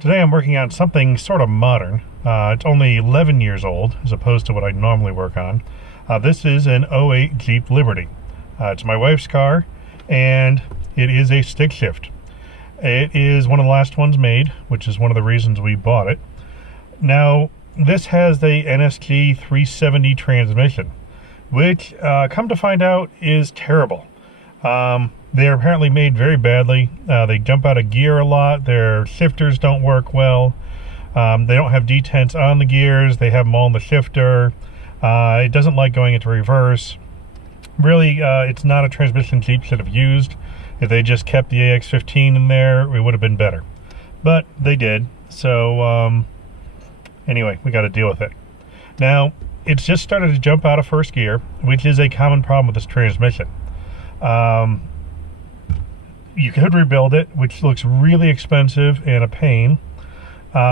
Today I'm working on something sort of modern. It's only 11 years old as opposed to what I normally work on. This is an '08 Jeep Liberty. It's my wife's car and it is a stick shift. It is one of the last ones made, which is one of the reasons we bought it. Now this has the NSG-370 transmission, which come to find out is terrible. They're apparently made very badly. They jump out of gear a lot. Their shifters don't work well. They don't have detents on the gears. They have them all in the shifter. It doesn't like going into reverse. Really, it's not a transmission Jeep should have used. If they just kept the AX15 in there, it would have been better. But they did. So anyway, we got to deal with it. Now, it's just started to jump out of first gear, which is a common problem with this transmission. You could rebuild it, which looks really expensive and a pain.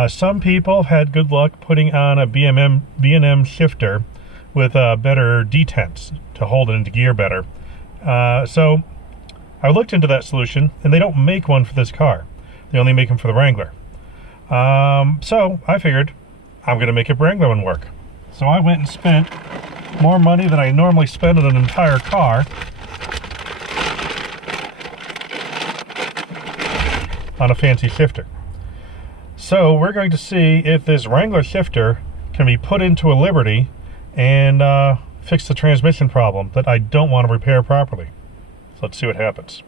Some people have had good luck putting on a B&M shifter with better detents to hold it into gear better. So I looked into that solution, and they don't make one for this car. They only make them for the Wrangler. So I figured I'm going to make a Wrangler one work. So I went and spent more money than I normally spend on an entire car on a fancy shifter. So we're going to see if this Wrangler shifter can be put into a Liberty and fix the transmission problem that I don't want to repair properly. So let's see what happens.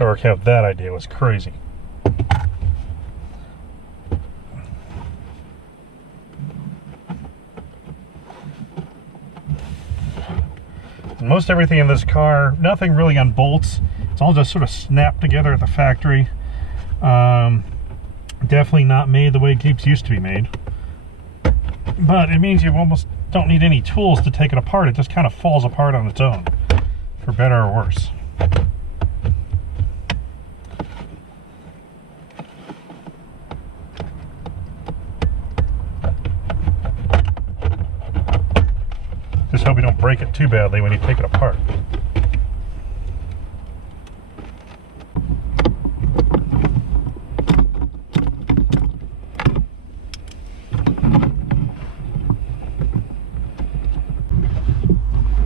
I work out that idea was crazy. And most everything in this car, nothing really on bolts. It's all just sort of snapped together at the factory. Definitely not made the way Jeeps used to be made. But it means you almost don't need any tools to take it apart. It just kind of falls apart on its own, for better or worse. Just hope you don't break it too badly when you take it apart.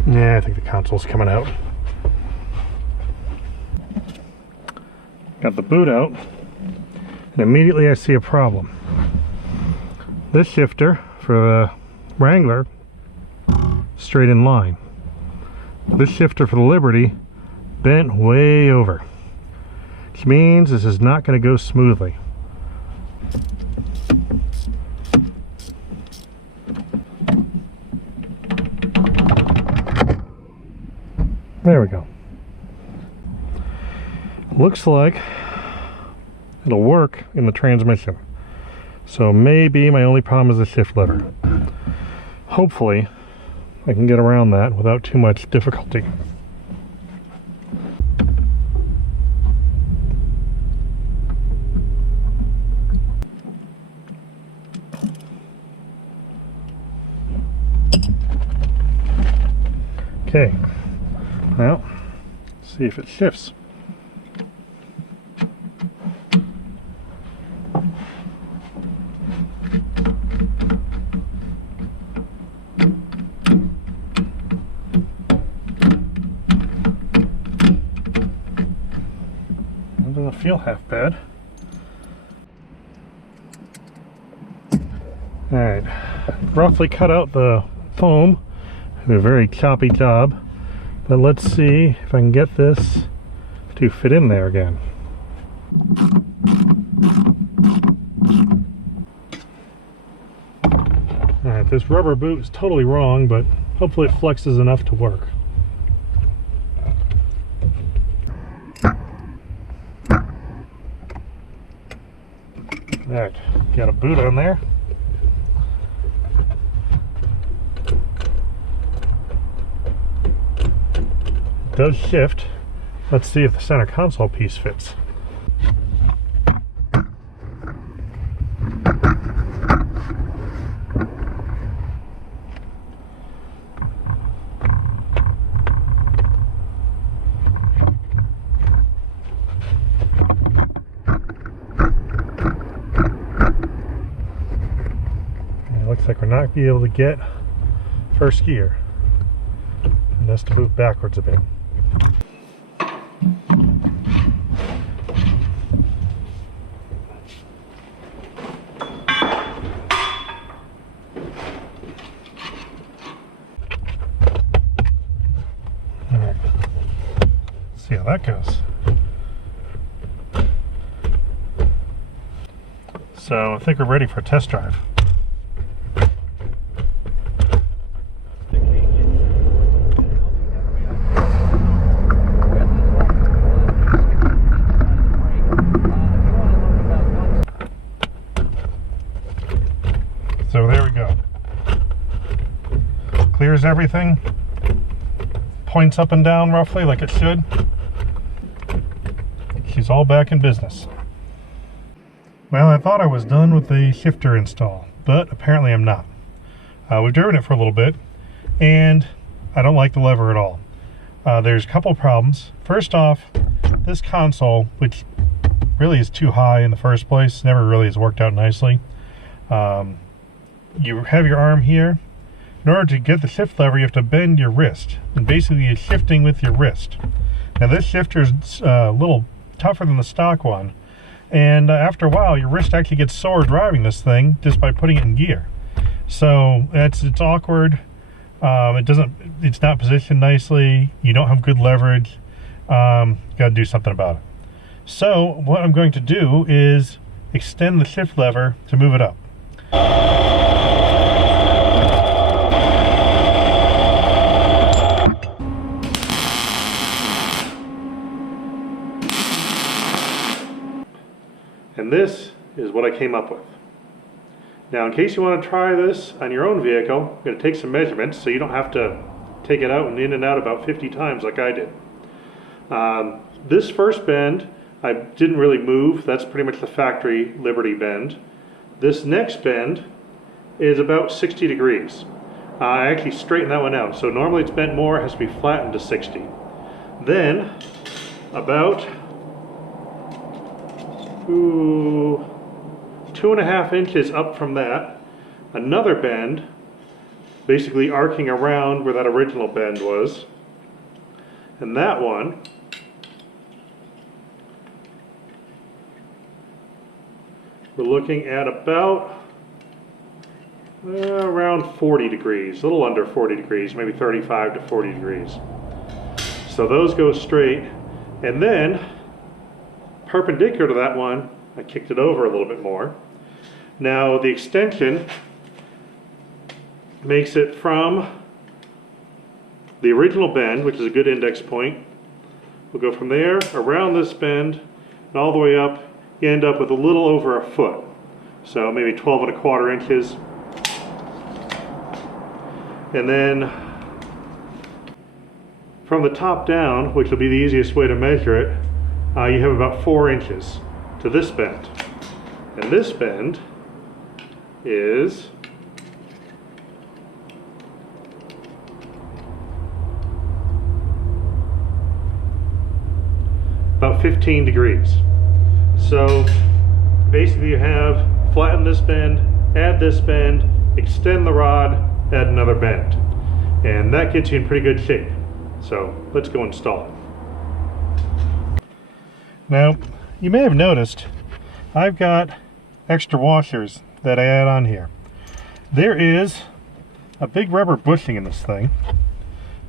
Yeah, I think the console's coming out. Got the boot out, and immediately I see a problem. This shifter for the Wrangler, straight in line. This shifter for the Liberty bent way over, which means this is not going to go smoothly. There we go. Looks like it'll work in the transmission. So maybe my only problem is the shift lever. Hopefully I can get around that without too much difficulty. Okay, now let's see if it shifts. Doesn't feel half bad. Alright, roughly cut out the foam. Did a very choppy job, but let's see if I can get this to fit in there again. Alright, this rubber boot is totally wrong, but hopefully it flexes enough to work. Alright, got a boot on there. It does shift. Let's see if the center console piece fits. Looks like we're not going to be able to get first gear. And that's to move backwards a bit. Alright. See how that goes. So I think we're ready for a test drive. So there we go. Clears everything. Points up and down roughly like it should. She's all back in business. Well, I thought I was done with the shifter install, but apparently I'm not. We've driven it for a little bit, and I don't like the lever at all. There's a couple problems. First off, this console, which really is too high in the first place, never really has worked out nicely. You have your arm here. In order to get the shift lever, you have to bend your wrist, and basically you're shifting with your wrist. Now this shifter is a little tougher than the stock one, and after a while your wrist actually gets sore driving this thing just by putting it in gear. So it's awkward. It's not positioned nicely. You don't have good leverage. Got to do something about it. So what I'm going to do is extend the shift lever to move it up. And this is what I came up with. Now, in case you want to try this on your own vehicle, I'm going to take some measurements so you don't have to take it out and in and out about 50 times like I did. This first bend, I didn't really move. That's pretty much the factory Liberty bend. This next bend is about 60 degrees. I actually straightened that one out. So normally it's bent more, it has to be flattened to 60. Then, about 2.5 inches up from that, another bend, basically arcing around where that original bend was. And that one we're looking at about around 40 degrees, a little under 40 degrees, maybe 35 to 40 degrees. So those go straight, and then perpendicular to that one, I kicked it over a little bit more. Now the extension makes it from the original bend, which is a good index point. We'll go from there, around this bend, and all the way up. You end up with a little over a foot. So maybe 12.25 inches. And then from the top down, which will be the easiest way to measure it, you have about 4 inches to this bend. And this bend is about 15 degrees. So basically you have flatten this bend, add this bend, extend the rod, add another bend. And that gets you in pretty good shape. So let's go install it. Now, you may have noticed I've got extra washers that I add on here. There is a big rubber bushing in this thing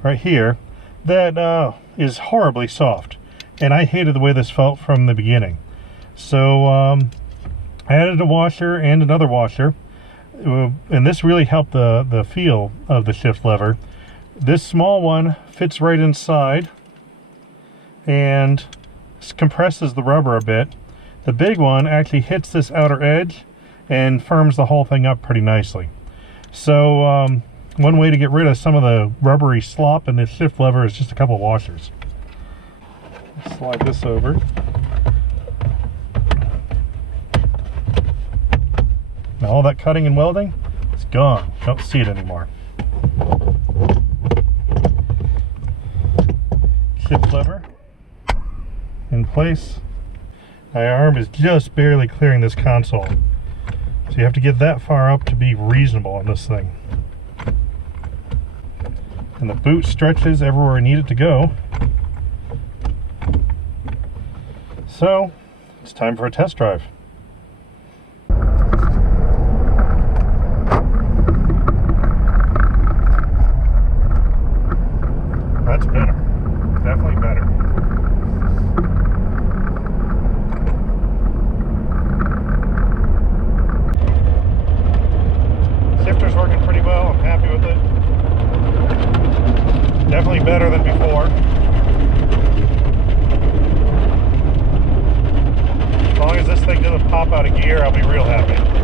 right here that is horribly soft, and I hated the way this felt from the beginning. So I added a washer and another washer, and this really helped the feel of the shift lever. This small one fits right inside and compresses the rubber a bit. The big one actually hits this outer edge and firms the whole thing up pretty nicely. So one way to get rid of some of the rubbery slop in this shift lever is just a couple washers. Slide this over. Now all that cutting and welding, it's gone. Don't see it anymore. Shift lever in place. My arm is just barely clearing this console. So you have to get that far up to be reasonable on this thing. And the boot stretches everywhere I need it to go. So it's time for a test drive. That's better. Definitely better. Shifter's working pretty well. I'm happy with it. Definitely better than before. As long as this thing doesn't pop out of gear, I'll be real happy.